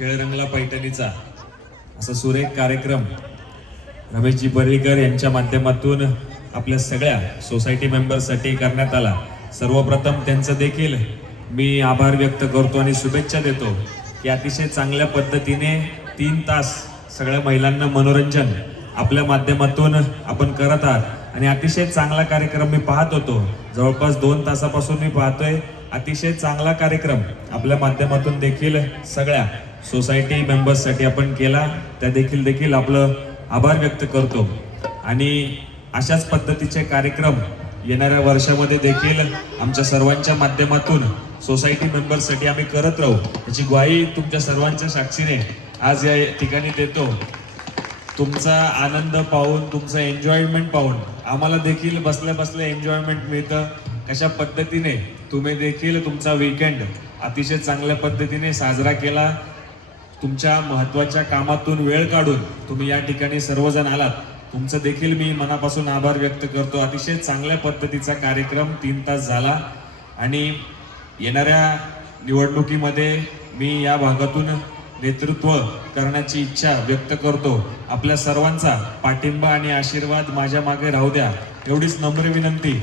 खेळ रंगला पैठणीचा असा सुरेख कार्यक्रम रमेशजी बर्डीकर यांच्या माध्यमातून आपल्या सगळ्या सोसायटी मेंबर्ससाठी करण्यात आला. सर्वप्रथम त्यांचं देखील मी आभार व्यक्त करतो आणि शुभेच्छा देतो की अतिशय चांगल्या पद्धतीने तीन तास सगळ्या महिलांना मनोरंजन आपल्या माध्यमातून आपण करत आहात. आणि अतिशय चांगला कार्यक्रम मी पाहत होतो. जवळपास दोन तासापासून मी पाहतोय. अतिशय चांगला कार्यक्रम आपल्या माध्यमातून देखील सगळ्या सोसायटी मेंबर्ससाठी आपण केला त्या देखील देखील आपलं आभार व्यक्त करतो. आणि अशाच पद्धतीचे कार्यक्रम येणाऱ्या वर्षामध्ये देखील आमच्या सर्वांच्या माध्यमातून सोसायटी मेंबर्ससाठी आम्ही करत राहू. याची ग्वाही तुमच्या सर्वांच्या साक्षीने आज या ठिकाणी देतो. तुमचा आनंद पाहून तुमचं एन्जॉयमेंट पाहून आम्हाला देखील बसल्या बसल्या एन्जॉयमेंट मिळतं. कशा पद्धतीने तुम्ही देखील तुमचा वीकेंड अतिशय चांगल्या पद्धतीने साजरा केला तुमच्या महत्त्वाच्या कामातून वेळ काढून तुम्ही या ठिकाणी सर्वजण आलात. तुमचं देखील मी मनापासून आभार व्यक्त करतो. अतिशय चांगल्या पद्धतीचा कार्यक्रम तीन तास झाला आणि येणाऱ्या निवडणुकीमध्ये मी या भागातून नेतृत्व करण्याची इच्छा व्यक्त करतो. आपल्या सर्वांचा पाठिंबा आणि आशीर्वाद माझ्या मागे राहू द्या. एवढीच नम्र विनंती.